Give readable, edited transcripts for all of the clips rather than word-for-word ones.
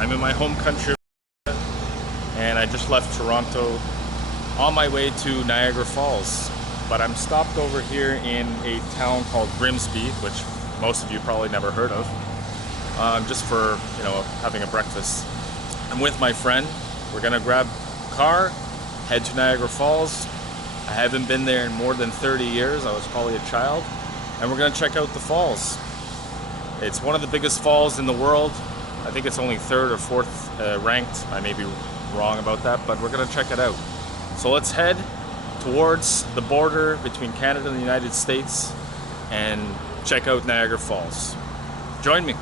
I'm in my home country and I just left Toronto on my way to Niagara Falls. But I'm stopped over here in a town called Grimsby, which most of you probably never heard of, just for, having a breakfast. I'm with my friend. We're gonna grab a car, head to Niagara Falls. I haven't been there in more than 30 years. I was probably a child. And we're gonna check out the falls. It's one of the biggest falls in the world. I think it's only third or fourth ranked. I may be wrong about that, but we're gonna check it out. So let's head towards the border between Canada and the United States and check out Niagara Falls. Join me.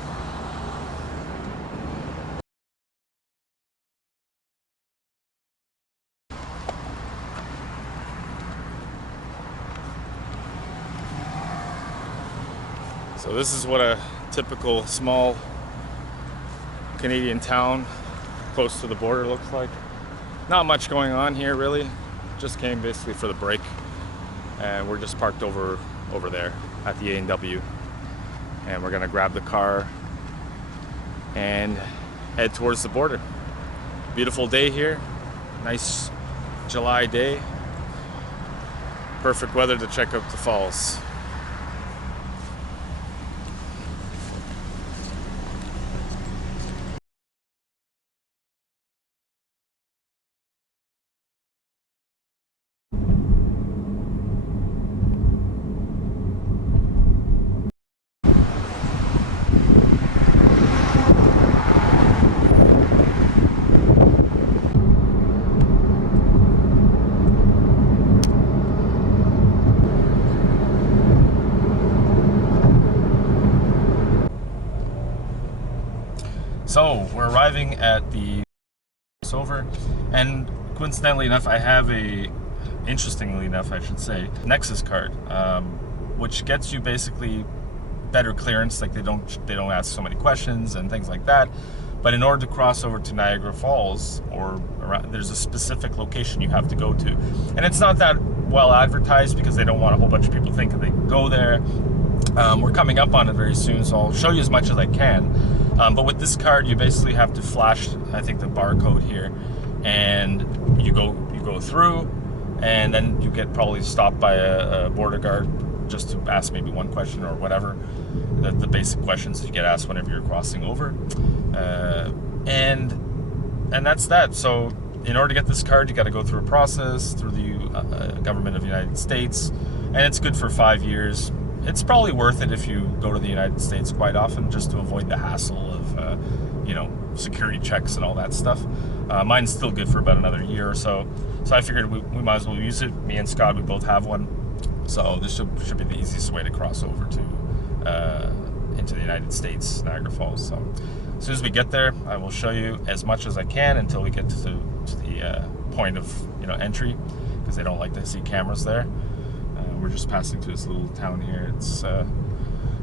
So this is what a typical small Canadian town close to the border looks like. Not much going on here really. Just came basically for the break, and we're just parked over there at the A&W, and we're gonna grab the car and head towards the border. Beautiful day here, nice July day, perfect weather to check out the falls. So we're arriving at the over, and coincidentally enough, I have interestingly enough, I should say, Nexus card, which gets you basically better clearance. Like they don't ask so many questions and things like that. But in order to cross over to Niagara Falls, there's a specific location you have to go to, and it's not that well advertised because they don't want a whole bunch of people thinking they can go there. We're coming up on it very soon, so I'll show you as much as I can. But with this card, you basically have to flash, I think, the barcode here, and you go through, and then you get probably stopped by a border guard just to ask maybe one question or whatever, the basic questions you get asked whenever you're crossing over, and that's that. So in order to get this card, you got to go through a process through the government of the United States, and it's good for 5 years. It's probably worth it if you go to the United States quite often, just to avoid the hassle of, security checks and all that stuff. Mine's still good for about another year or so. So I figured we might as well use it. Me and Scott, we both have one. So this should be the easiest way to cross over to into the United States, Niagara Falls. So as soon as we get there, I will show you as much as I can until we get to the point of entry, because they don't like to see cameras there. We're just passing through this little town here. It's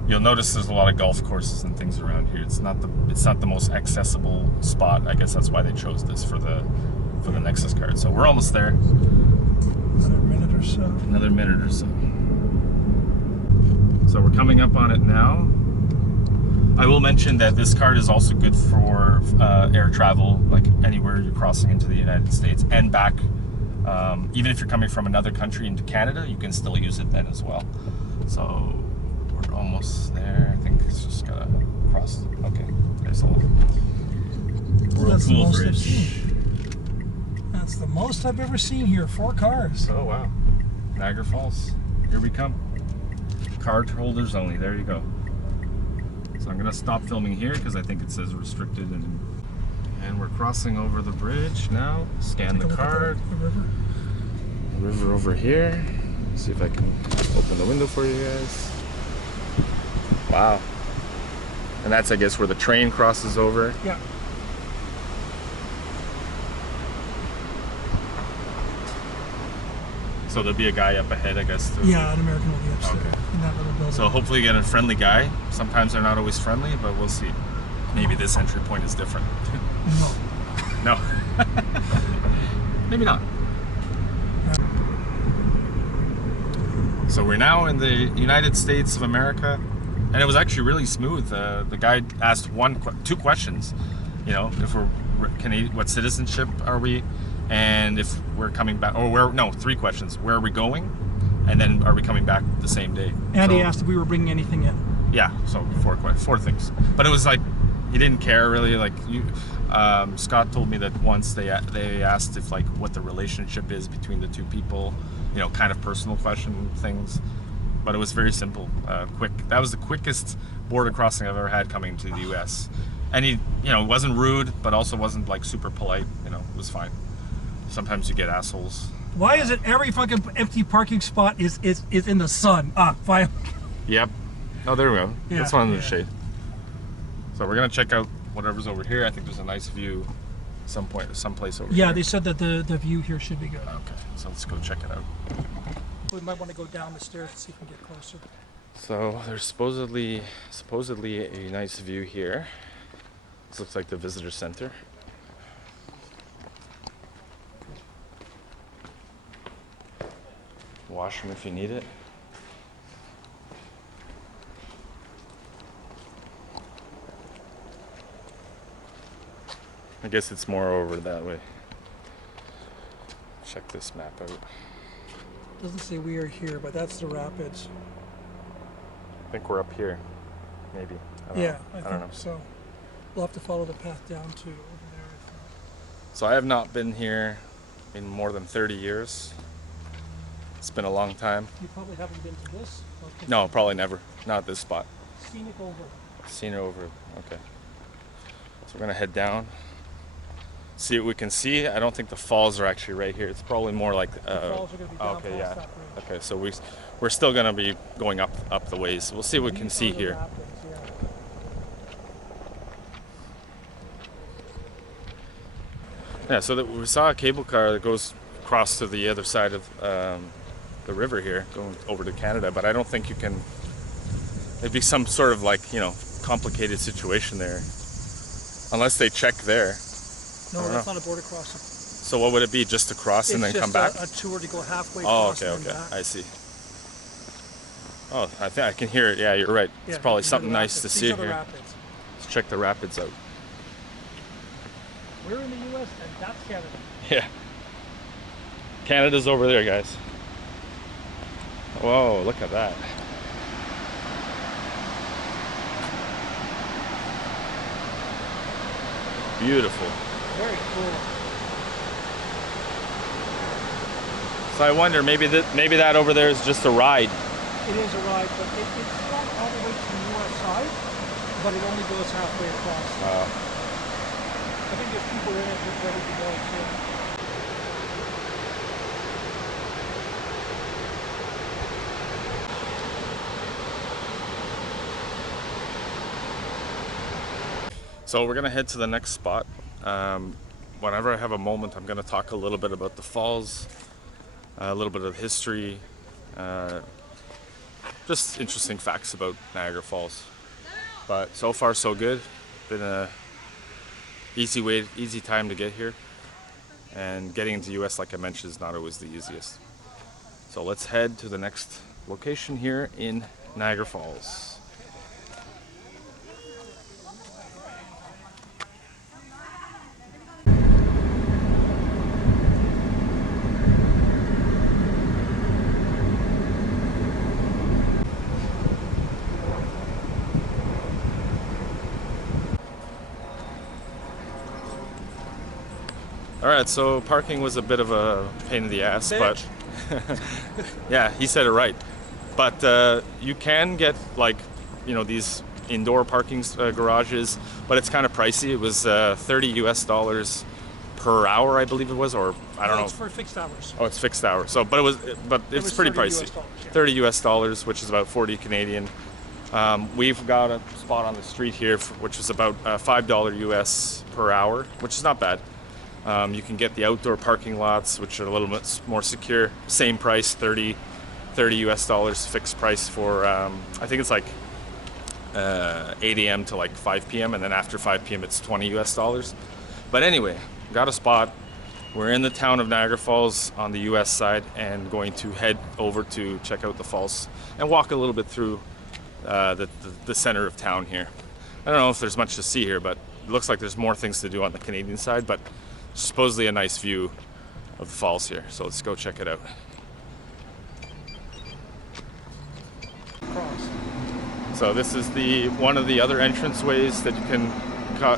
you'll notice there's a lot of golf courses and things around here. It's not the most accessible spot. I guess that's why they chose this for the Nexus card. So we're almost there. Another minute or so. Another minute or so. So we're coming up on it now. I will mention that this card is also good for air travel, like anywhere you're crossing into the United States and back. Even if you're coming from another country into Canada, you can still use it then as well. So we're almost there. I think it's just gotta cross. Okay, there's a Whirlpool Bridge. That's the most I've ever seen here. 4 cars. Oh wow, Niagara Falls. Here we come. Card holders only. There you go. So I'm gonna stop filming here because I think it says restricted, and we're crossing over the bridge now. Scan the card. The river. The river over here. See if I can open the window for you guys. Wow. And that's, I guess, where the train crosses over. Yeah. So there'll be a guy up ahead, I guess. Yeah, an American will be upstairs in that little building. So hopefully get a friendly guy. Sometimes they're not always friendly, but we'll see. Maybe this entry point is different. No. No. Maybe not. So we're now in the United States of America, and it was actually really smooth. The guy asked 2 questions, You know, if we're Canadian, what citizenship are we, and if we're coming back, or where? No, 3 questions. Where are we going, and then are we coming back the same day? And he So- asked if we were bringing anything in. Yeah, so 4 things. But it was like he didn't care really. Like Scott told me that once they asked if like what the relationship is between the 2 people, you know, kind of personal question things. But it was very simple, quick. That was the quickest border crossing I've ever had coming to the U.S. And he, you know, wasn't rude, but also wasn't like super polite. You know, it was fine. Sometimes you get assholes. Why is it every fucking empty parking spot is in the sun? Fine. Yep. Oh, there we go. Yeah, That's one in the yeah. shade. So we're gonna check out whatever's over here. I think there's a nice view, someplace over here. Yeah, they said that the view here should be good. Okay, so let's go check it out. We might want to go down the stairs to see if we can get closer. So there's supposedly a nice view here. This looks like the visitor center. Washroom if you need it. I guess it's more over that way. Check this map out. Doesn't say we are here, but that's the rapids. I think we're up here, maybe. I don't Yeah, know. I I don't think know. so. We'll have to follow the path down to over there. So I have not been here in more than 30 years. It's been a long time. You probably haven't been to this. Okay. No, probably never. Not at this spot. Scenic over. Seen it over. Okay. So we're gonna head down. See what we can see. I don't think the falls are actually right here. It's probably more like. Falls are gonna be down okay, past yeah. that bridge. Okay, so we're still gonna be going up the ways. We'll see what we can These see are the here. rapids, yeah. Yeah, so we saw a cable car that goes across to the other side of the river here, going over to Canada. But I don't think you can. It'd be some sort of like, you know, complicated situation there, unless they check there. No, I don't that's know. not a border crossing. So what would it be? Just to cross and then It's come just back? a tour to go halfway Oh, across okay, and then okay. back. I see. Oh, I think I can hear it. Yeah, you're right. Yeah, It's probably these are something the nice to rapids. see These are the here. rapids. Let's check the rapids out. We're in the U.S. and that's Canada. Yeah. Canada's over there, guys. Whoa, look at that. Beautiful. Very cool. So I wonder, maybe that over there is just a ride. It is a ride, but it's not all the way to the U.S. side, but it only goes halfway across. I think there's people in it that ready to go too. So we're gonna head to the next spot. Whenever I have a moment, I'm gonna talk a little bit about the falls, a little bit of history, just interesting facts about Niagara Falls. But so far so good. Been a easy time to get here, and getting into the U.S., like I mentioned, is not always the easiest. So let's head to the next location here in Niagara Falls. All right, so parking was a bit of a pain in the ass, but yeah, he said it right. But you can get like, you know, these indoor parking garages, but it's kind of pricey. It was $30 per hour, I believe it was, or I don't know. It's for fixed hours. Oh, it's fixed hours. So, but it's was pretty $30 pricey. yeah. $30, which is about 40 Canadian. We've got a spot on the street here, which is about $5 US per hour, which is not bad. You can get the outdoor parking lots, which are a little bit more secure. Same price, $30 US fixed price for, I think it's like 8 a.m. to like 5 p.m. and then after 5 p.m. it's $20 US. But anyway, got a spot. We're in the town of Niagara Falls on the US side and going to head over to check out the falls and walk a little bit through the center of town here. I don't know if there's much to see here, but it looks like there's more things to do on the Canadian side, but supposedly a nice view of the falls here. So let's go check it out. So this is one of the other entranceways that you can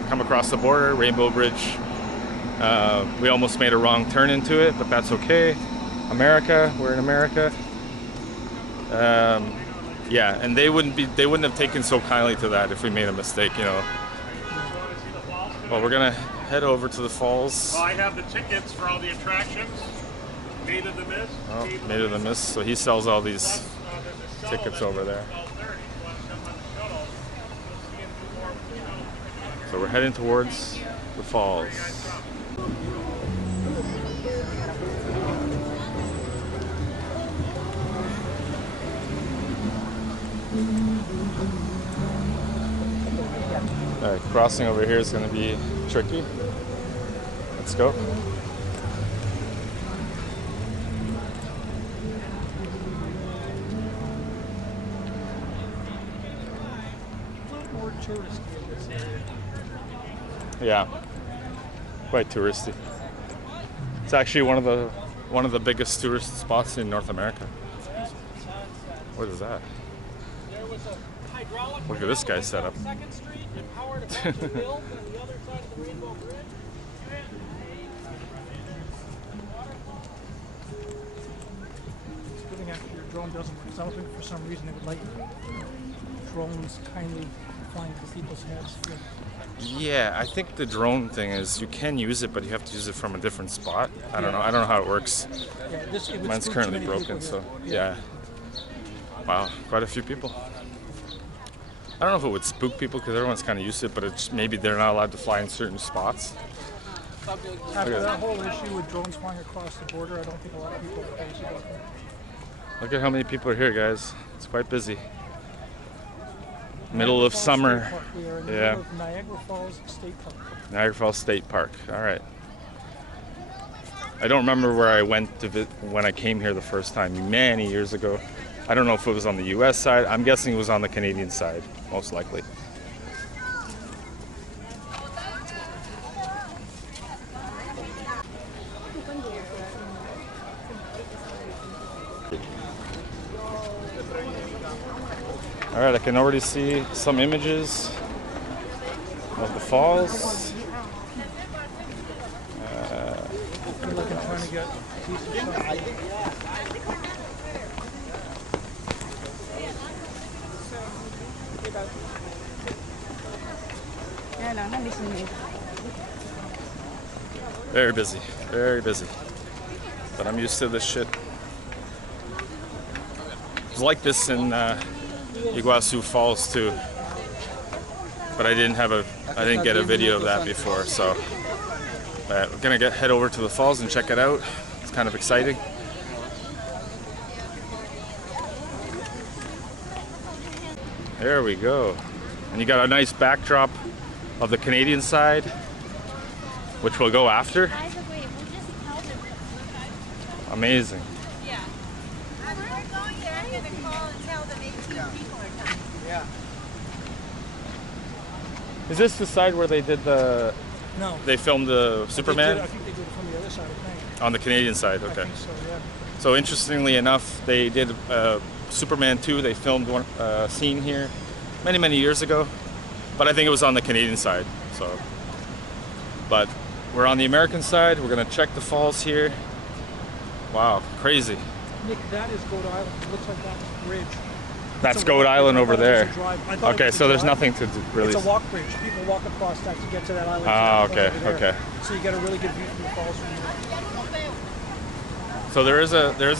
come across the border, Rainbow Bridge. We almost made a wrong turn into it, but that's okay. America, we're in America. Yeah, and they wouldn't have taken so kindly to that if we made a mistake, you know. Well, we're gonna head over to the falls. Well, I have the tickets for all the attractions. Maid of the Mist. Oh, Maid of the Mist. So he sells all these tickets over there. So we're heading towards the falls. Alright, crossing over here is going to be tricky. Let's go. More touristy in this area. Yeah, quite touristy. It's actually one of the biggest tourist spots in North America. What is that? Look at this guy's setup. Second Street and power to build on the other side of the Rainbow Bridge. It's good thing after your drone doesn't work. I was thinking for some reason it would let drones kindly flying to people's heads. Yeah, I think the drone thing is you can use it, but you have to use it from a different spot. I don't know how it works. Yeah, it would Mine's spook currently too many broken, people so here. yeah. Wow, quite a few people. I don't know if it would spook people because everyone's kind of used to it, but it's maybe they're not allowed to fly in certain spots. After that whole issue with drones flying across the border, I don't think a lot of people are crazy about that. Look at how many people are here, guys. It's quite busy. Middle of Falls summer. State Park. We are in the Yeah. middle of Niagara Falls State Park. Niagara Falls State Park. All right. I don't remember where I went to when I came here the first time, many years ago. I don't know if it was on the US side. I'm guessing it was on the Canadian side, most likely. All right, I can already see some images of the falls. I'm looking, trying to get a decent shot. Very busy, very busy. But I'm used to this shit. It was like this in Iguazu Falls too, but I didn't get a video of that before. So we're gonna head over to the falls and check it out. It's kind of exciting. There we go. And you got a nice backdrop of the Canadian side, which we'll go after. Amazing. Yeah. We're going there. I'm going to call and tell them 18 people are coming. Yeah. Is this the side where they did No. they filmed the Superman? I think they did it from the other side, I think. On the Canadian side, I okay. think so, yeah. So interestingly enough, they did Superman 2. They filmed one scene here many years ago, but I think it was on the Canadian side. So, but we're on the American side. We're gonna check the falls here. Wow, crazy. Nick, that is Goat Island. It looks like that's a bridge. That's It's a Goat walk Island bridge. I over thought it was there. a drive. I thought it Okay, was a so there's drive. nothing to really. It's a walk bridge. People walk across that to get to that island. Ah, to that okay, point over there. okay. So you get a really good view from the falls from here. So there is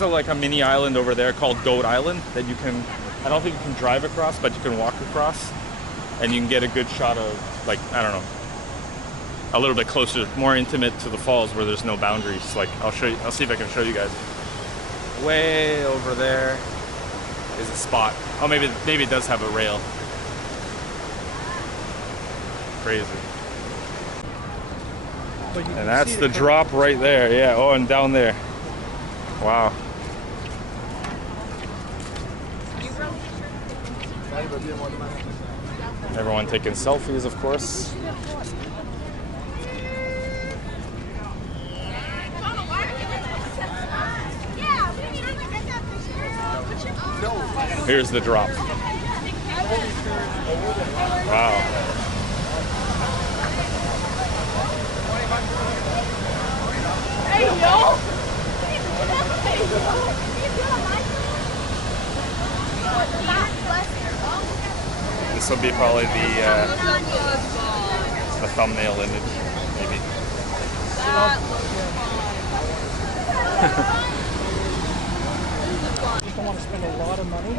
a like a mini island over there called Goat Island that you can. I don't think you can drive across, but you can walk across, and you can get a good shot of, like, I don't know, a little bit closer, more intimate to the falls where there's no boundaries. Like, I'll show you. I'll see if I can show you guys. Way over there is a spot. Oh, maybe it does have a rail. Crazy. But you can And that's see the it drop right there. Yeah. Oh, and down there. Wow. Everyone taking selfies, of course. Here's the drop. Wow. This will be probably the thumbnail image, maybe. Just don't want to spend a lot of money.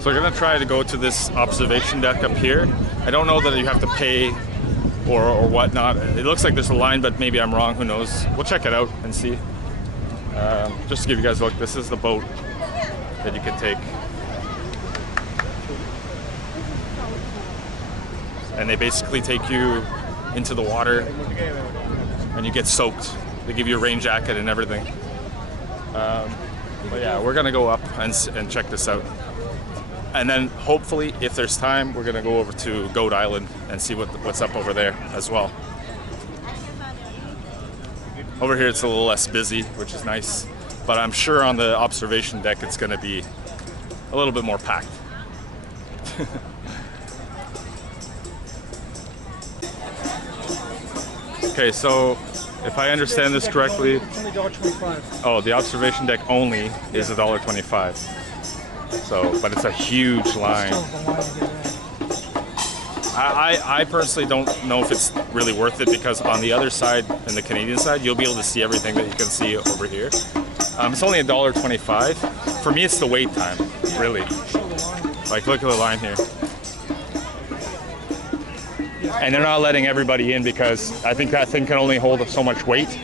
So we're gonna try to go to this observation deck up here. I don't know that you have to pay or whatnot. It looks like there's a line, but maybe I'm wrong, who knows. We'll check it out and see. Just to give you guys a look, this is the boat that you can take. And they basically take you into the water and you get soaked. They give you a rain jacket and everything. But yeah, we're gonna go up and check this out. And then hopefully, if there's time, we're gonna go over to Goat Island and see what's up over there as well. Over here it's a little less busy, which is nice. But I'm sure on the observation deck it's gonna be a little bit more packed. Okay, so if I understand this correctly, It's only $1.25. oh, the observation deck only is $1.25. So, but it's a huge line. Still the line to get in. I personally don't know if it's really worth it because on the other side, in the Canadian side, you'll be able to see everything that you can see over here. It's only $1.25. For me, it's the wait time, really. Show the line. Like, look at the line here. And they're not letting everybody in because I think that thing can only hold so much weight.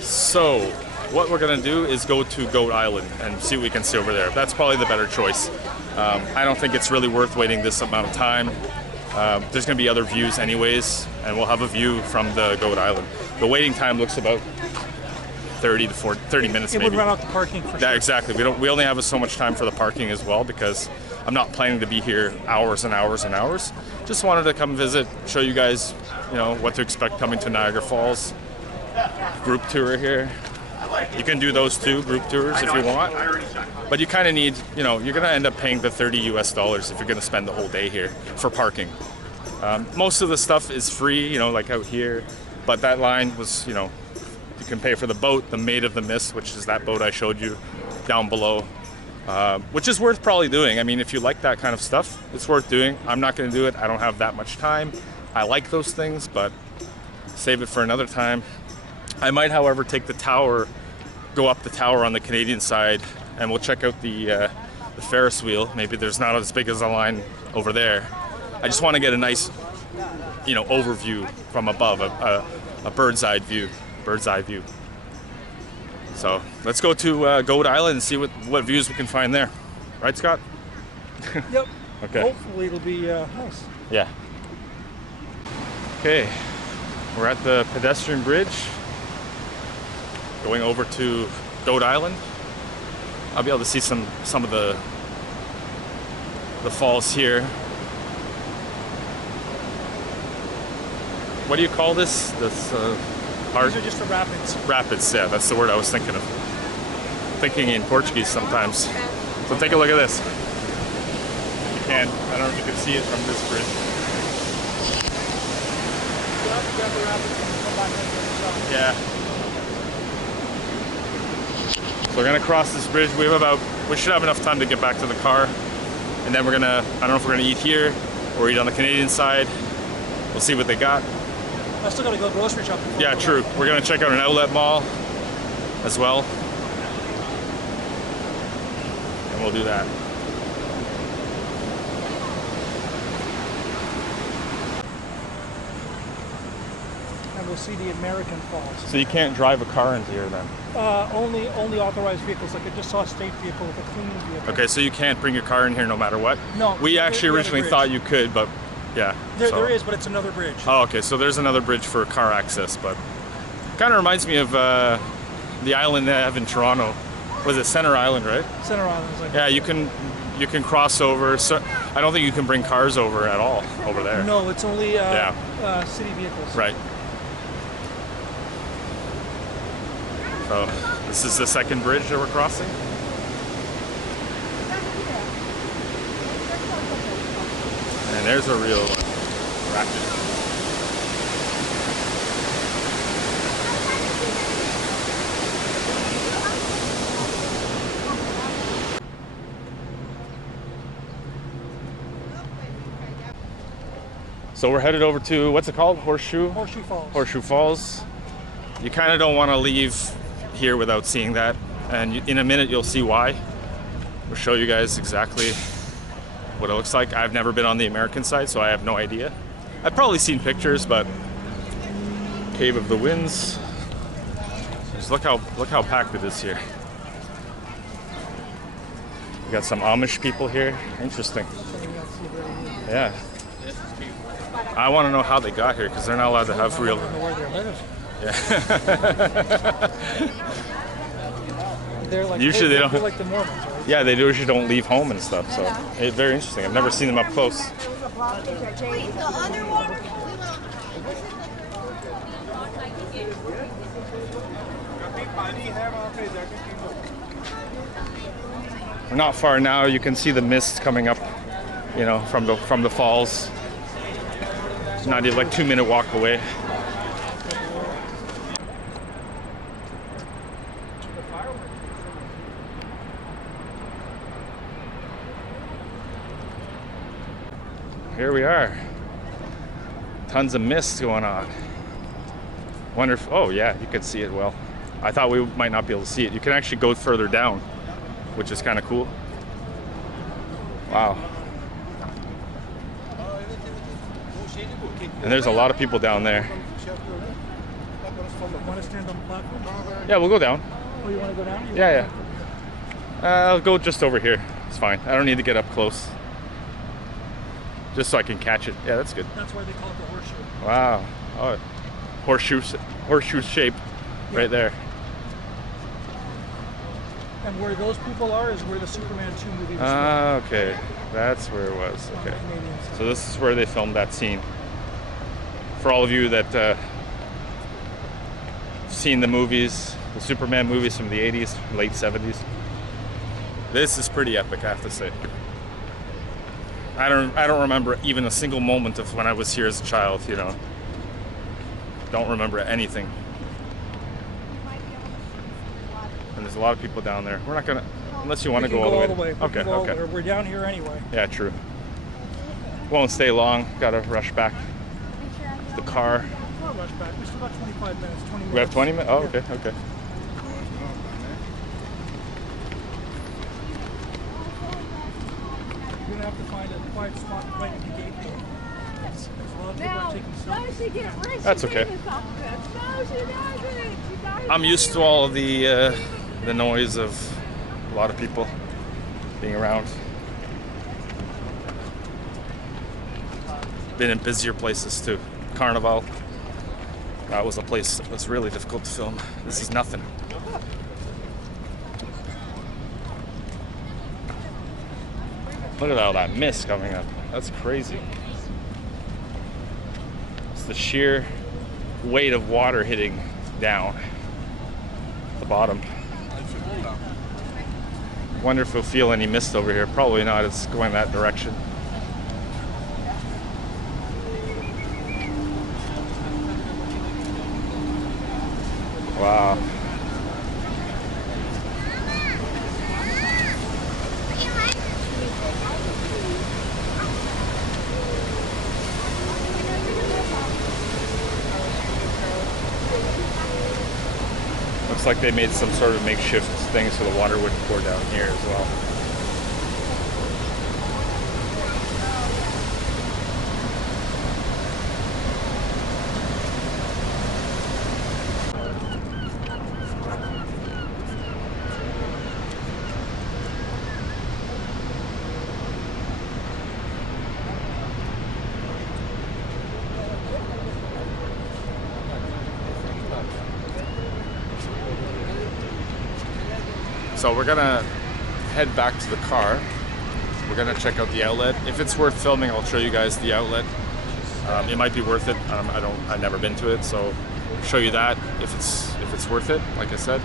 So, what we're gonna do is go to Goat Island and see what we can see over there. That's probably the better choice. I don't think it's really worth waiting this amount of time. There's gonna be other views anyways, and we'll have a view from the Goat Island. The waiting time looks about 30 minutes It maybe. would run out the parking for Yeah, sure. exactly. We only have so much time for the parking as well because I'm not planning to be here hours and hours and hours. Just wanted to come visit, show you guys, what to expect coming to Niagara Falls. Group tour here. You can do those too, group tours if you want. But you kind of need, you're gonna end up paying the $30 US if you're gonna spend the whole day here for parking. Most of the stuff is free, like out here. But that line was, you can pay for the boat, the Maid of the Mist, which is that boat I showed you down below, which is worth probably doing. I mean, if you like that kind of stuff, it's worth doing. I'm not going to do it. I don't have that much time. I like those things, but save it for another time. I might, however, take the tower, go up the tower on the Canadian side, and we'll check out the Ferris wheel. Maybe there's not as big as a line over there. I just want to get a nice, overview from above, a bird's eye view. So let's go to Goat Island and see what views we can find there. Right, Scott? Yep. Okay. Hopefully it'll be nice. Yeah. Okay. We're at the pedestrian bridge, going over to Goat Island. I'll be able to see some of the falls here. What do you call this? This These are just the rapids. rapids, yeah, that's the word I was thinking of. Thinking in Portuguese sometimes. So take a look at this. You can. I don't know if you can see it from this bridge. You have to grab the rapids and come back on the other side. Yeah. So we're gonna cross this bridge. We should have enough time to get back to the car. And then I don't know if we're gonna eat here or eat on the Canadian side. We'll see what they got. I still gotta go grocery shopping. Yeah, true. We're gonna check out an outlet mall as well. And we'll do that. And will see the American Falls. So you can't drive a car into here then? Only authorized vehicles. Like I just saw a state vehicle with a clean vehicle. Okay, so you can't bring your car in here no matter what? No. We actually the originally bridge. thought you could, but yeah. There is, but it's another bridge. Oh, okay, so there's another bridge for car access, but kind of reminds me of the island they have in Toronto. Was it Center Island, right? Center Island is like. Yeah, you can cross over. So I don't think you can bring cars over at all over there. No, it's only city vehicles. Right. So this is the second bridge that we're crossing. And there's a real racket. So we're headed over to, what's it called? Horseshoe? Horseshoe Falls. Horseshoe Falls. You kind of don't want to leave here without seeing that. And in a minute, you'll see why. We'll show you guys exactly what it looks like. I've never been on the American side, so I have no idea. I've probably seen pictures, but Cave of the Winds. Just look how packed it is here. We got some Amish people here. Interesting. Yeah. I want to know how they got here because they're not allowed to have real. I don't know where they live. Yeah. They're like Usually they don't- They're like the Mormons, right? Yeah, they usually don't leave home and stuff. So it's very interesting. I've never seen them up close. Wait, the underwater? We're not far now. You can see the mist coming up, you know, from the falls. It's not even like 2-minute walk away. Here we are. Tons of mist going on. Wonder if, oh yeah, you could see it well. I thought we might not be able to see it. You can actually go further down, which is kind of cool. Wow. And there's a lot of people down there. Want to stand on the platform? Yeah, we'll go down. Oh, you want to go down? Yeah. I'll go just over here. It's fine. I don't need to get up close. Just so I can catch it. Yeah, that's good. That's why they call it the horseshoe. Wow. Oh, horseshoe shape right there. And where those people are is where the Superman 2 movie was Ah, okay. That's where it was. filmed on Okay. the Canadian side. So this is where they filmed that scene. For all of you that seen the movies, the Superman movies from the 80s, late 70s, this is pretty epic, I have to say. I don't remember even a single moment of when I was here as a child, you know. Don't remember anything. And there's a lot of people down there. We're not gonna, unless you want to We go can all go the way. We Okay, can go all the okay. way. We're down here anyway. Yeah, true. Won't stay long. Gotta rush back. The car. Not rush back. We still got 25 minutes. 20 minutes. We have 20 minutes? Oh, Yeah. okay, okay. You're gonna have to find a quiet spot right at the gate. Because a lot of people are taking selfies. That's okay. I'm used to all of the noise of a lot of people being around. Been in busier places too. Carnival. That was a place that was really difficult to film. This is nothing. Look at all that mist coming up. That's crazy. It's the sheer weight of water hitting down at the bottom. Wonder if we'll feel any mist over here. Probably not. It's going that direction. Wow. Looks like they made some sort of makeshift thing so the water wouldn't pour down here as well. So we're gonna head back to the car. We're gonna check out the outlet. If it's worth filming, I'll show you guys the outlet. It might be worth it. I've never been to it, so I'll show you that if it's worth it, like I said.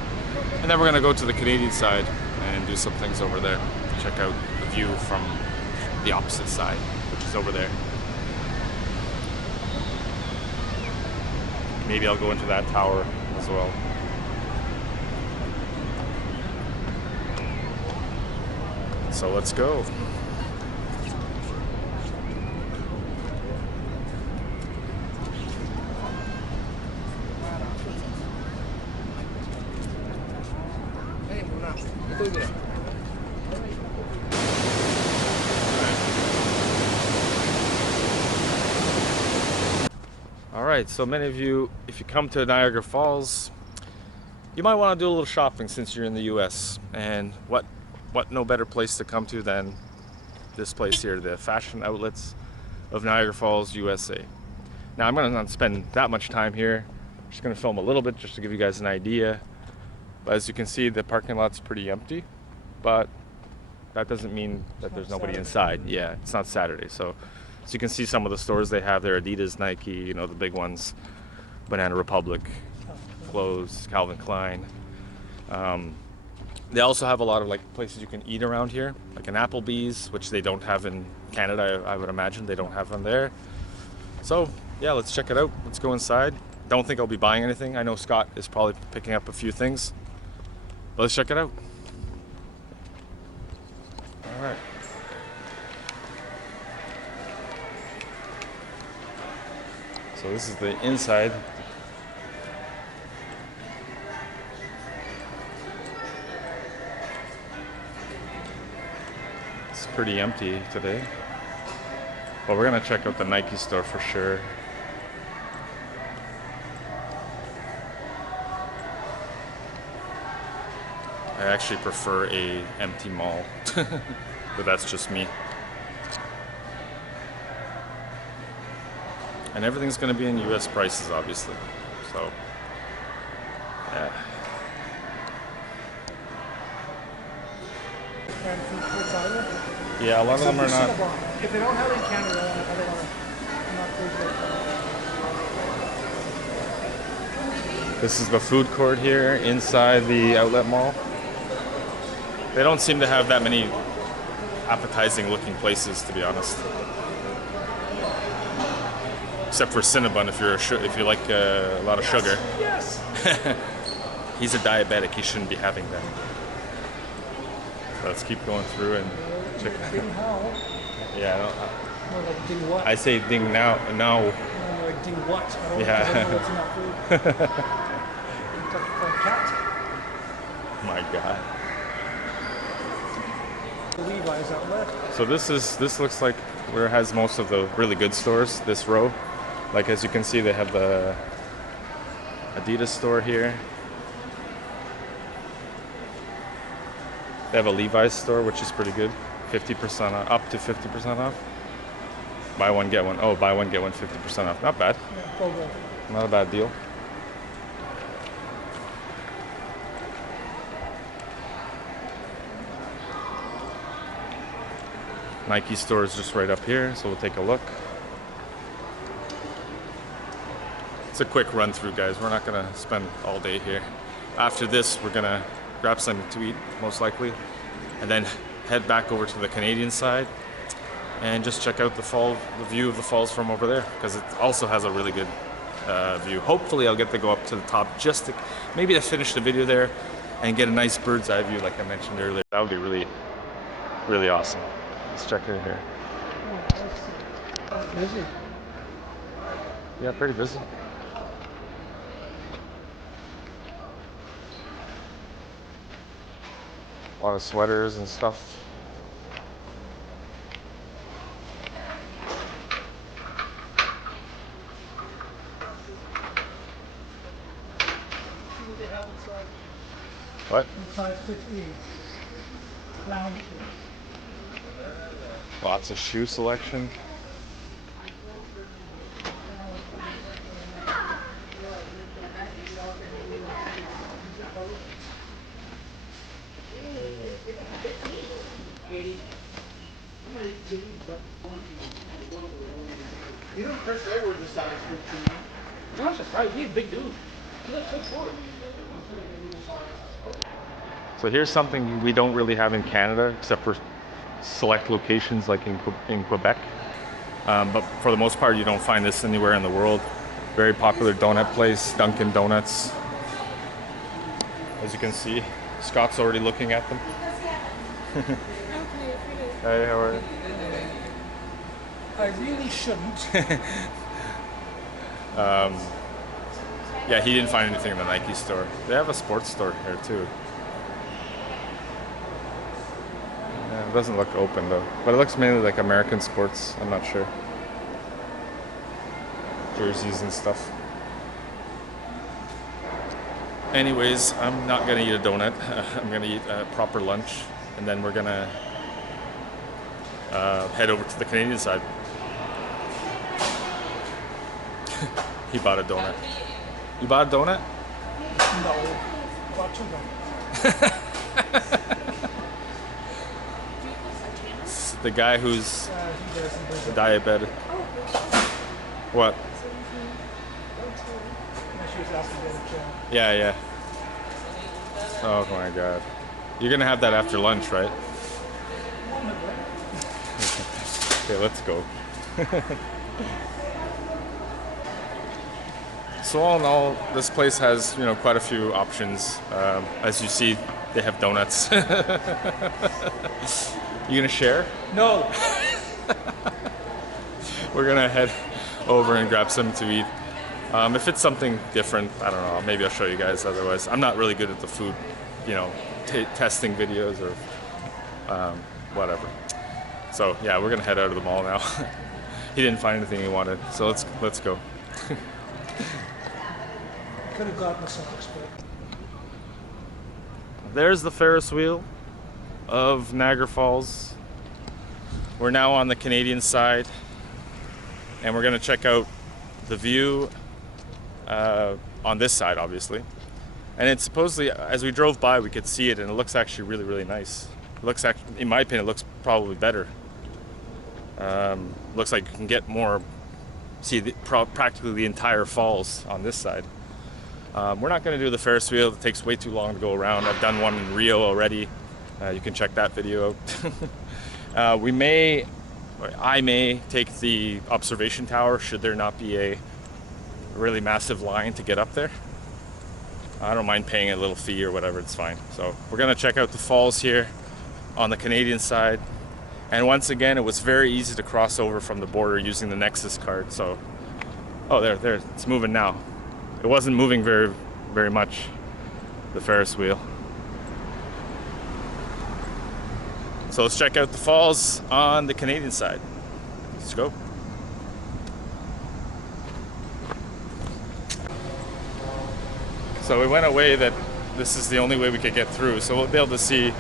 And then we're gonna go to the Canadian side and do some things over there. Check out the view from the opposite side, which is over there. Maybe I'll go into that tower as well. So let's go. All right, so many of you, if you come to Niagara Falls, you might want to do a little shopping since you're in the US. And what no better place to come to than this place here, the Fashion Outlets of Niagara Falls, USA. Now I'm gonna not spend that much time here. I'm just gonna film a little bit just to give you guys an idea. But as you can see, the parking lot's pretty empty, but that doesn't mean that there's nobody inside. Yeah, it's not Saturday. So you can see some of the stores they have there, Adidas, Nike, you know, the big ones, Banana Republic, clothes, Calvin Klein. They also have a lot of like places you can eat around here, like an Applebee's, which they don't have in Canada, I would imagine. They don't have them there. So yeah, let's check it out. Let's go inside. Don't think I'll be buying anything. I know Scott is probably picking up a few things, but let's check it out. All right. So this is the inside. It's pretty empty today. But we're gonna check out the Nike store for sure. I actually prefer a empty mall, but that's just me. And everything's gonna be in US prices, obviously. So, yeah. Yeah, a lot of them are not. If they don't have it in Canada, I don't know. I'm not crazy. This is the food court here inside the outlet mall. They don't seem to have that many appetizing looking places, to be honest. Except for Cinnabon if you like a lot of sugar. Yes. He's a diabetic, he shouldn't be having that. So let's keep going through and check it Ding out. how? Yeah, More like ding what? I say ding now. More like ding what? I don't Yeah. I don't know what's in that food. It's like for a cat. My God. Levi's outlet. So this looks like where it has most of the really good stores, this row. Like as you can see, they have the Adidas store here. They have a Levi's store, which is pretty good. 50% off, up to 50% off. Buy one, get one. Oh, buy one, get one 50% off. Not bad. Yeah, BOGO. Not a bad deal. Nike store is just right up here, so we'll take a look. It's a quick run through, guys. We're not gonna spend all day here. After this, we're gonna grab something to eat, most likely, and then head back over to the Canadian side and just check out the view of the falls from over there, because it also has a really good view. Hopefully I'll get to go up to the top just to maybe to finish the video there and get a nice bird's eye view like I mentioned earlier. That would be really, really awesome. Let's check in here. Busy. Yeah, pretty busy. A lot of sweaters and stuff. See what they have inside. What? Inside 50. Lounge. Lots of shoe selection. You know, Chris Edwards is size 15. Gosh, that's right. He's a big dude. He's like 6'4". So here's something we don't really have in Canada, except for select locations like in Quebec. But for the most part, you don't find this anywhere in the world. Very popular donut place, Dunkin' Donuts. As you can see, Scott's already looking at them. Hey, how are you? I really shouldn't. Yeah, he didn't find anything in the Nike store. They have a sports store here too. Yeah, it doesn't look open though, but it looks mainly like American sports. I'm not sure. Jerseys and stuff. Anyways, I'm not gonna eat a donut. I'm gonna eat a proper lunch, and then we're gonna head over to the Canadian side. He bought a donut. You bought a donut? No. About 2 donuts. The guy who's He doesn't. diabetic. What? She was asking me to chill. Yeah. Oh my god. You're gonna have that after lunch, right? Okay, let's go. So all in all, this place has, quite a few options. As you see, they have donuts. You gonna share? No. We're gonna head over and grab something to eat. If it's something different, I don't know, maybe I'll show you guys. Otherwise, I'm not really good at the food, testing videos or whatever. So yeah, we're gonna head out of the mall now. He didn't find anything he wanted, so let's go. Could have gotten the socks, but There's the Ferris wheel of Niagara Falls. We're now on the Canadian side, and we're gonna check out the view on this side, obviously. And it's supposedly, as we drove by, we could see it, and it looks actually really, really nice. It looks actually, in my opinion, it looks probably better. Looks like you can get more, see practically the entire falls on this side. We're not going to do the Ferris wheel. It takes way too long to go around. I've done one in Rio already. You can check that video out. I may take the observation tower should there not be a really massive line to get up there. I don't mind paying a little fee or whatever, it's fine. So we're going to check out the falls here on the Canadian side. And once again, it was very easy to cross over from the border using the Nexus card. So, oh, there, it's moving now. It wasn't moving very, very much, the Ferris wheel. So let's check out the falls on the Canadian side. Let's go. So we went away that this is the only way we could get through. So we'll be able to see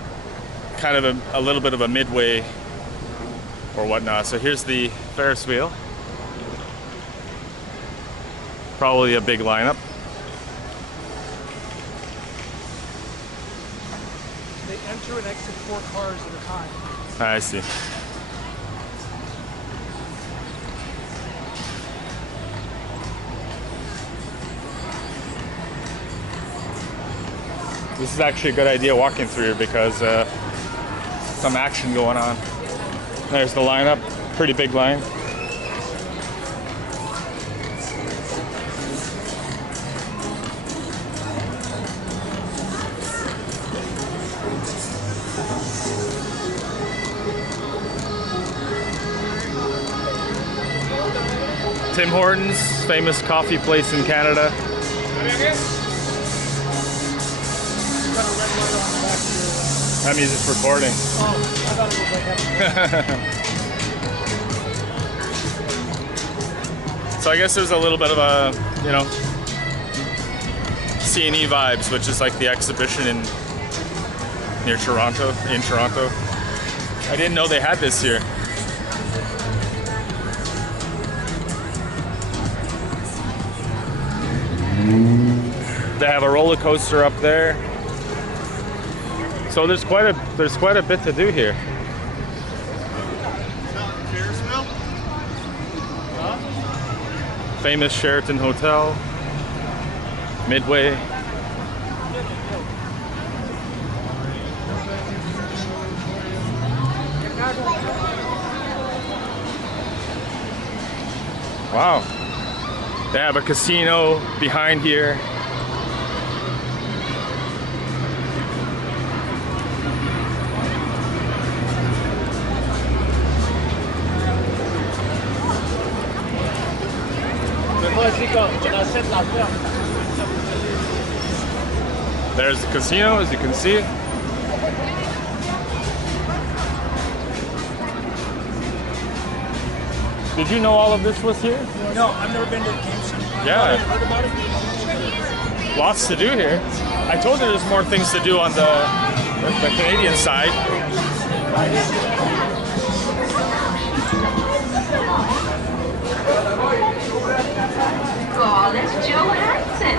kind of a little bit of a midway or whatnot. So here's the Ferris wheel. Probably a big lineup. they enter and exit 4 cars at a time. I see. This is actually a good idea walking through here because some action going on. There's the lineup, pretty big line. Tim Hortons, famous coffee place in Canada. Got a red light on the back of your... That means it's recording. Oh, I thought it was like that. So I guess there's a little bit of a, C&E vibes, which is like the exhibition in Toronto. I didn't know they had this here. They have a roller coaster up there. So there's quite a bit to do here. famous Sheraton Hotel, Midway. Wow. They have a casino behind here. There's the casino, as you can see. Did you know all of this was here? No, I've never been to the games. Yeah. Heard about it? Lots to do here. I told you there's more things to do on the Canadian side. Oh, that's Joe Hudson,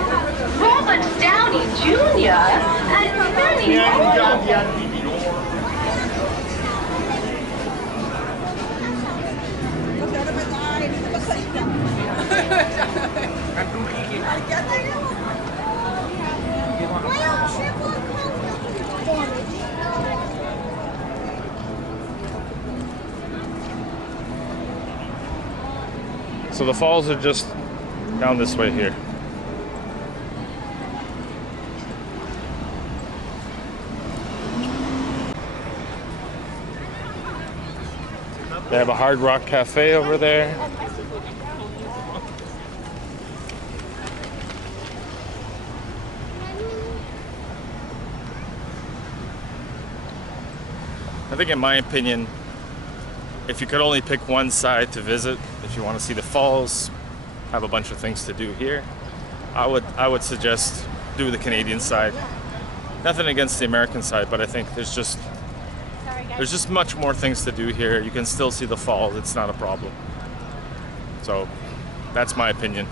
Robert Downey Jr., and Benny So the falls are just down this way here. They have a Hard Rock Cafe over there. I think in my opinion, if you could only pick one side to visit, if you want to see the falls, have a bunch of things to do here, I would suggest do the Canadian side. Nothing against the American side, but I think there's just much more things to do here. You can still see the falls, it's not a problem. So that's my opinion.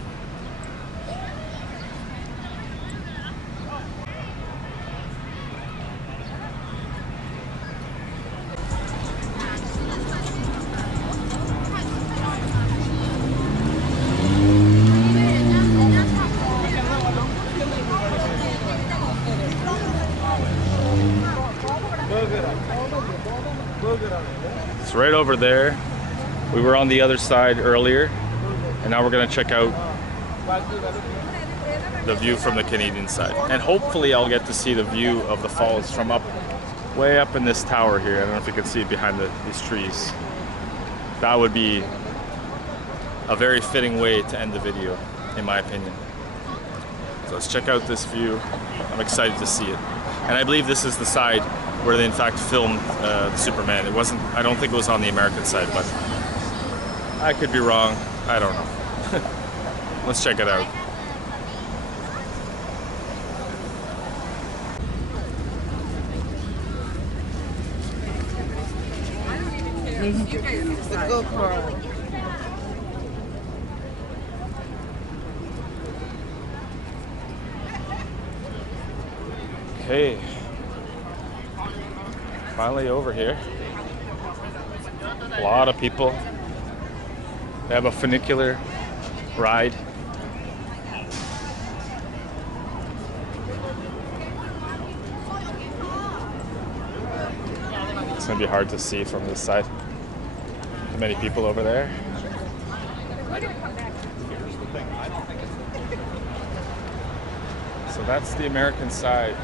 It's right over there. We were on the other side earlier, and now we're gonna check out the view from the Canadian side. And hopefully I'll get to see the view of the falls from way up in this tower here. I don't know if you can see it behind these trees. That would be a very fitting way to end the video, in my opinion. So let's check out this view. I'm excited to see it. And I believe this is the side where they in fact filmed the Superman. It wasn't, I don't think it was on the American side, but I could be wrong. I don't know. Let's check it out. Okay. Finally over here. A lot of people. They have a funicular ride. It's gonna be hard to see from this side. Many people over there. So that's the American side.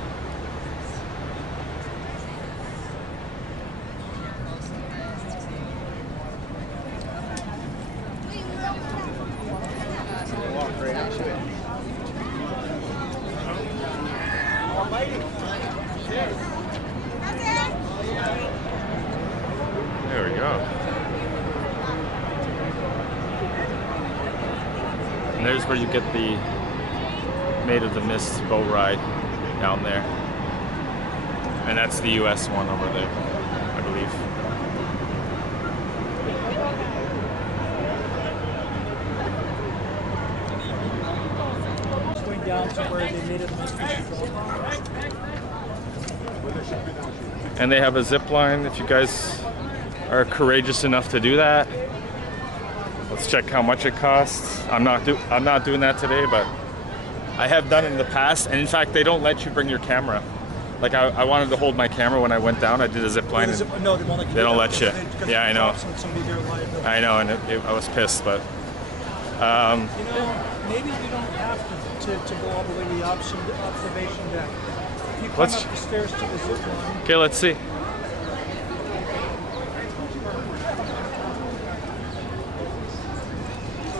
There we go. And there's where you get the Made of the Mist boat ride down there. And that's the US one over there, I believe. Going down to where they made it. And they have a zip line if you guys are courageous enough to do that. Let's check how much it costs. I'm not doing that today, but I have done it in the past. And in fact, they don't let you bring your camera. Like I wanted to hold my camera when I went down. I did a zip line. No, they won't let you. They don't let you. Yeah, I know. I know, and I was pissed, but. You know, maybe you don't have to go all the way to the observation deck. If you climb up the stairs to the zip line. Okay, let's see.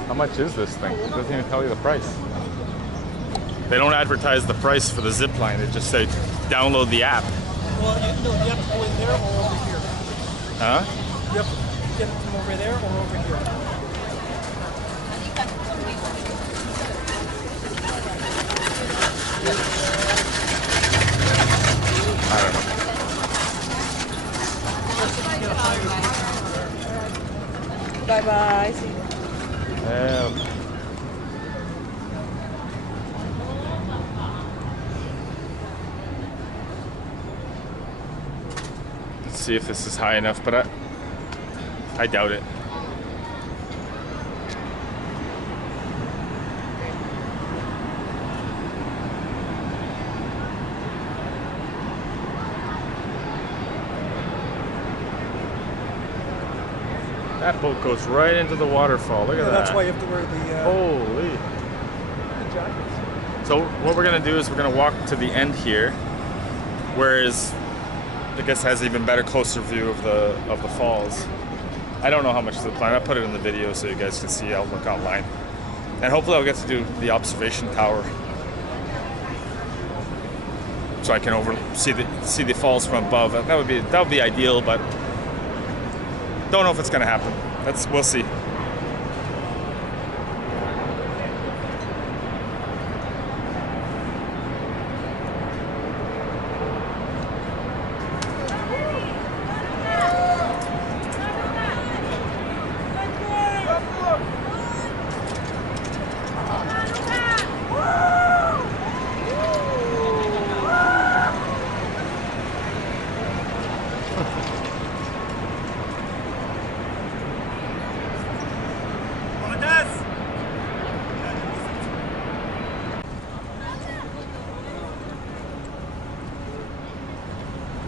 How much is this thing? It doesn't even tell you the price. They don't advertise the price for the zip line. They just say download the app. Well, you have to go in there or over here. Huh? You have to get it from over there or over here. I don't know. Bye-bye. See you. Let's see if this is high enough, but I doubt it. That boat goes right into the waterfall. Look at that. That's why you have to wear the Holy. jackets. So what we're gonna do is we're gonna walk to the end here, whereas I guess has even better closer view of the falls. I don't know how much is the plan. I'll put it in the video so you guys can see. I'll look online, and hopefully I'll get to do the observation tower, so I can see the falls from above. That would be ideal, but don't know if it's gonna happen. We'll see.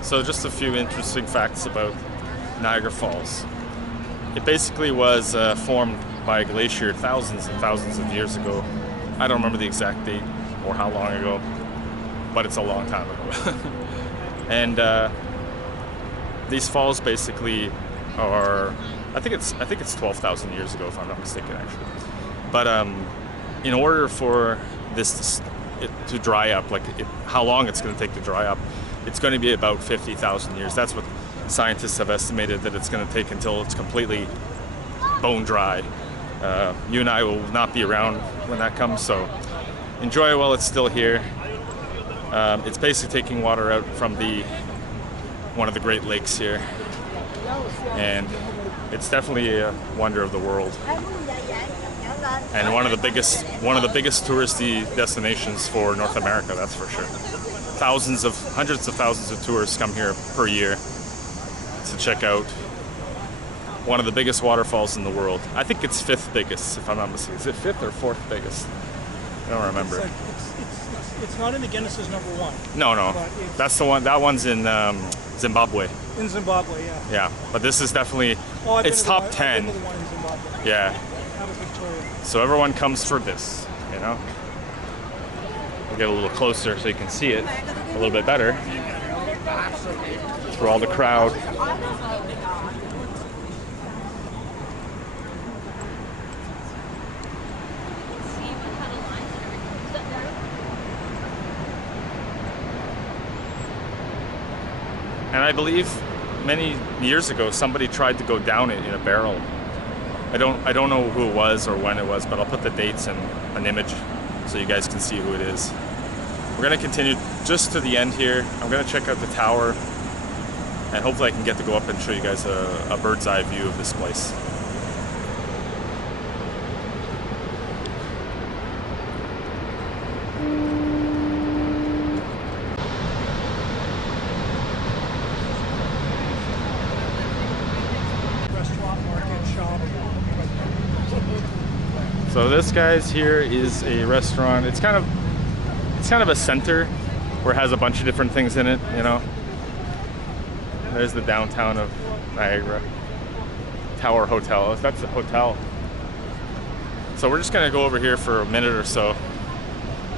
So just a few interesting facts about Niagara Falls. It basically was formed by a glacier thousands and thousands of years ago. I don't remember the exact date or how long ago, but it's a long time ago. And these falls basically are, I think it's 12,000 years ago if I'm not mistaken actually. But in order for this to dry up, how long it's going to take to dry up, it's going to be about 50,000 years. That's what scientists have estimated that it's going to take until it's completely bone dry. You and I will not be around when that comes, so enjoy it while it's still here. It's basically taking water out from one of the Great Lakes here, and it's definitely a wonder of the world, and one of the biggest touristy destinations for North America. That's for sure. Hundreds of thousands of tourists come here per year to check out one of the biggest waterfalls in the world. I think it's 5th biggest, if I'm not mistaken. Is it 5th or 4th biggest? I don't remember. It's not in the Guinness's #1. No. That's the one. That one's in Zimbabwe. In Zimbabwe, yeah. Yeah, but this is definitely, it's top 10. I've been to the one in Zimbabwe. Yeah. Out of Victoria. So everyone comes for this, you know? We'll get a little closer so you can see it a little bit better. For all the crowd. And I believe many years ago somebody tried to go down it in a barrel. I don't know who it was or when it was, but I'll put the dates and an image so you guys can see who it is. We're gonna continue just to the end here. I'm gonna check out the tower, and hopefully I can get to go up and show you guys a bird's eye view of this place. Restaurant, market, shop. So this, guys, here is a restaurant. It's kind of a center where it has a bunch of different things in it, you know. There's the downtown of Niagara. Tower Hotel. That's a hotel. So we're just gonna go over here for a minute or so.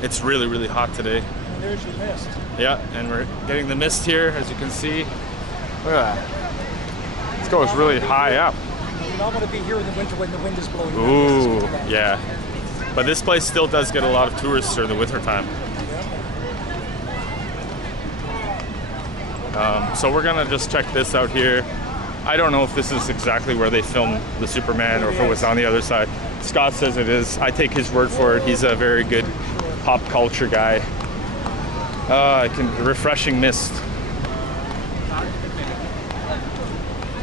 It's really, really hot today. And there's your mist. Yeah, and we're getting the mist here, as you can see. Look at that. This goes really high up. You're not going to be here in the winter when the wind is blowing. Ooh, yeah. But this place still does get a lot of tourists during the winter time. So we're gonna just check this out here. I don't know if this is exactly where they filmed the Superman or if it was on the other side. Scott says it is. I take his word for it. He's a very good pop culture guy. Refreshing mist.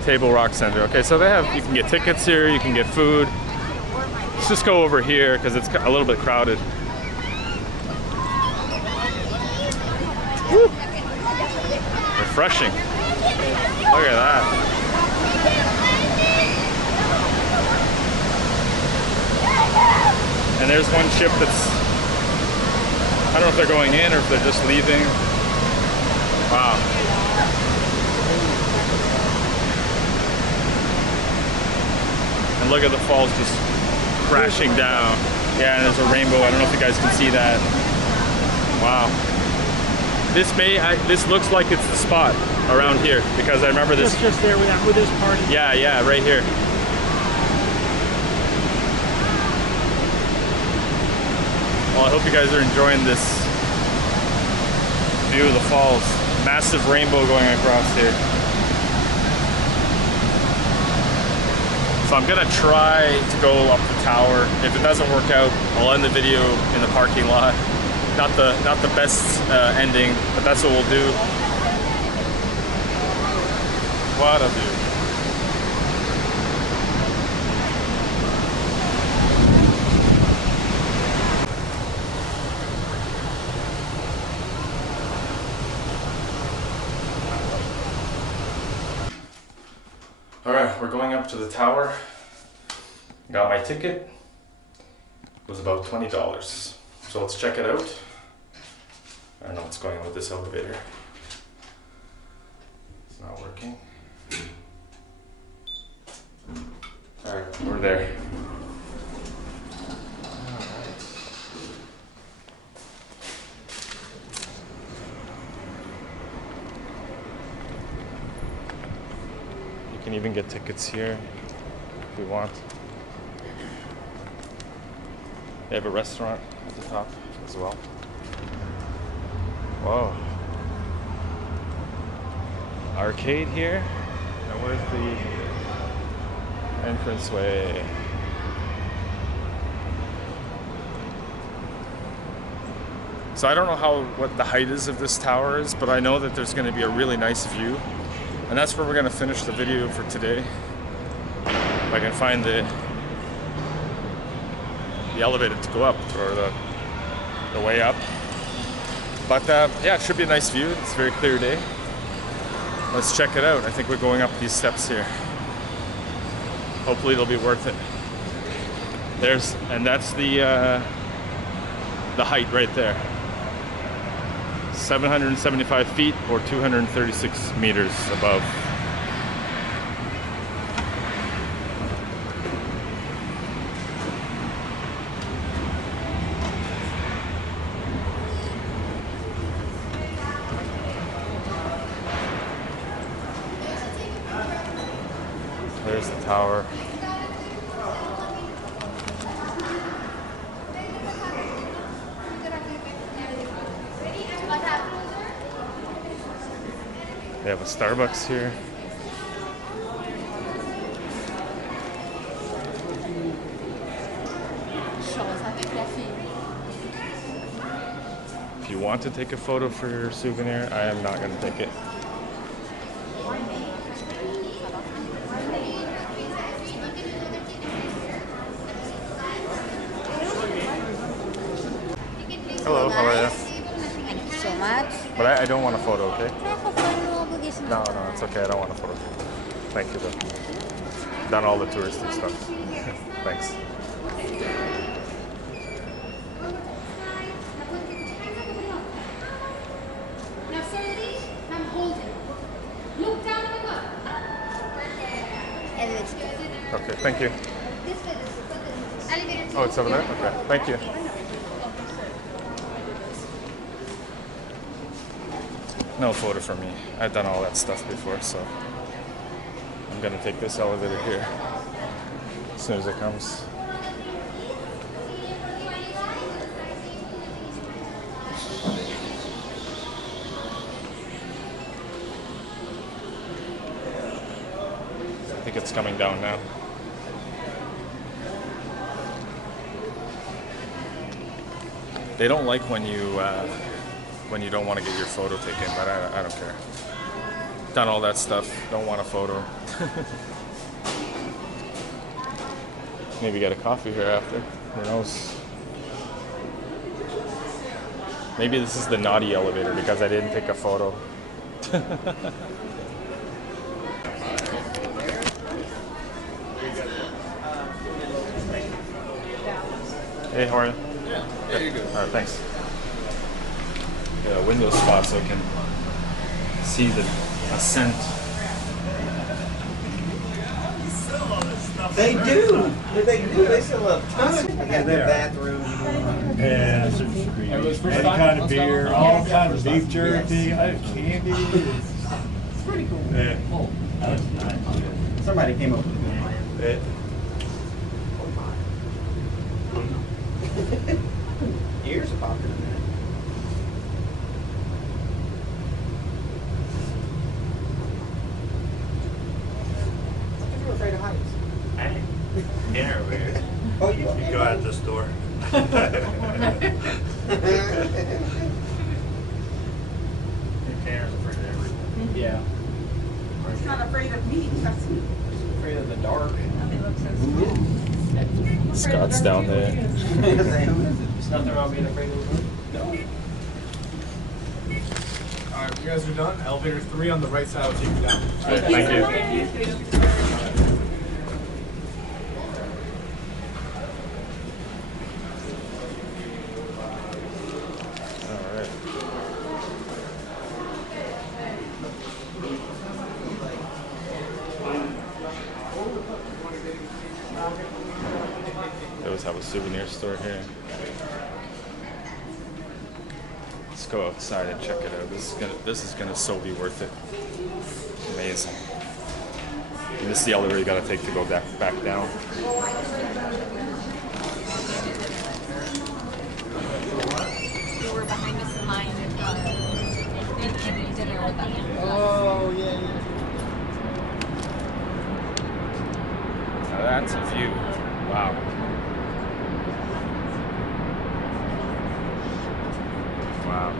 Table Rock Center. Okay, so you can get tickets here, you can get food. Let's just go over here because it's a little bit crowded. Woo. Refreshing. Look at that. And there's one ship that's, I don't know if they're going in or if they're just leaving. Wow. And look at the falls just crashing down. Yeah, and there's a rainbow. I don't know if you guys can see that. Wow. This looks like it's the spot around here because I remember this. Just there with this party. Yeah, right here. Well, I hope you guys are enjoying this view of the falls. Massive rainbow going across here. So I'm gonna try to go up the tower. If it doesn't work out, I'll end the video in the parking lot. Not the best ending, but that's what we'll do. What a view. All right, we're going up to the tower. Got my ticket. It was about $20. So let's check it out. I don't know what's going on with this elevator. It's not working. All right, we're there. You can even get tickets here if you want. They have a restaurant at the top as well. Whoa. Arcade here. And where's the entranceway? So I don't know what the height is of this tower is, but I know that there's going to be a really nice view. And that's where we're going to finish the video for today. If I can find the elevator to go up, or the way up. But yeah, it should be a nice view. It's a very clear day. Let's check it out. I think we're going up these steps here. Hopefully it'll be worth it. And that's the height right there. 775 feet or 236 meters above. There's the tower. They have a Starbucks here. If you want to take a photo for your souvenir, I am not going to take it. Hello, how are you? Thank you so much. But I don't want a photo, okay? I have no obligation. No, it's okay. I don't want a photo. Thank you, though. Done all the touristy stuff. Thanks. Okay, thank you. Oh, it's over there? Okay, thank you. No photo for me. I've done all that stuff before, so I'm gonna take this elevator here as soon as it comes. I think it's coming down now. They don't like when you don't want to get your photo taken, but I don't care. Done all that stuff. Don't want a photo. Maybe get a coffee here after. Who knows? Maybe this is the naughty elevator because I didn't take a photo. Hey, how are you? Yeah, you're good. All right, thanks. Get a window spot so I can see the ascent. They do. They do. They sell a ton. They got their bathroom. Yeah, any kind of beer, all kinds of beef jerky, candy. It's pretty cool. Yeah. That's nice. Somebody came up with a good plan. Ears are popping in there. If you're afraid of heights. Hey, dinner, man. Oh, you You go out this door. Your parents afraid of everything. Yeah. He's not afraid of me, trust me. Afraid of the dark. Scott's down there. There's nothing wrong being afraid of the dark. No. Alright, you guys are done. Elevator 3 on the right side will take you down. Thank you. All right. They always have a souvenir store here. Let's go outside and check it out. This is gonna so be worth it. Amazing. And this is the elevator you gotta take to go back down. You were behind us in line and you dinner with them. Oh, yeah, yeah. Now that's a view. Wow. Wow.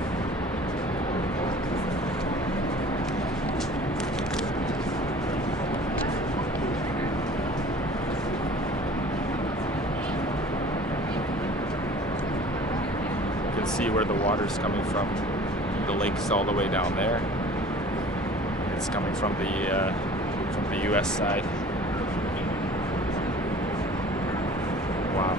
You can see where the water's coming from. The lake's all the way down there. It's coming from the U.S. side. Wow.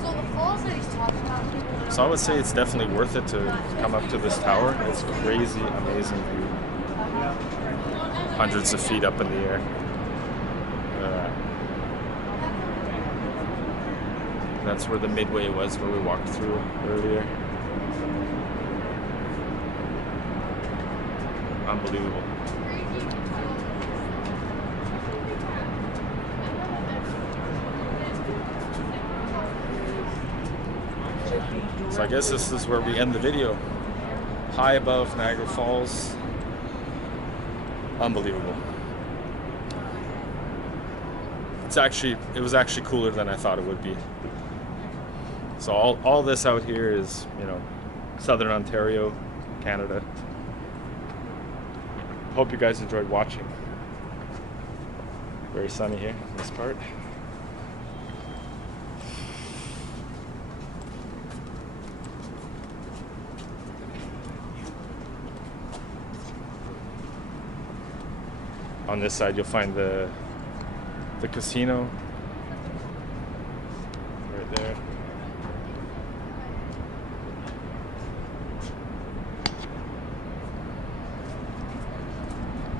So the falls that he's talking about. So I would say it's definitely worth it to come up to this tower. It's crazy, amazing view. Hundreds of feet up in the air. That's where the midway was, where we walked through earlier. Unbelievable. So I guess this is where we end the video. High above Niagara Falls. Unbelievable. It was actually cooler than I thought it would be. So all this out here is, Southern Ontario, Canada. Hope you guys enjoyed watching. Very sunny here in this part. On this side you'll find the the casino right there.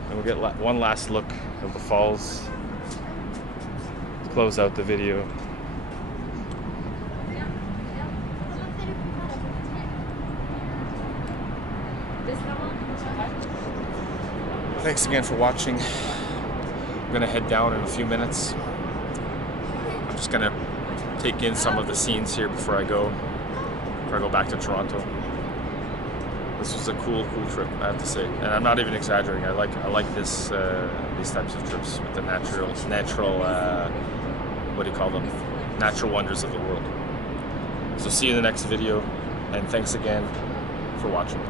And we'll get one last look of the falls to close out the video. Thanks again for watching. I'm gonna head down in a few minutes. I'm just gonna take in some of the scenes here before I go back to Toronto. This was a cool trip, I have to say, and I'm not even exaggerating. I like this these types of trips with the natural what do you call them? Natural wonders of the world. So see you in the next video, and thanks again for watching.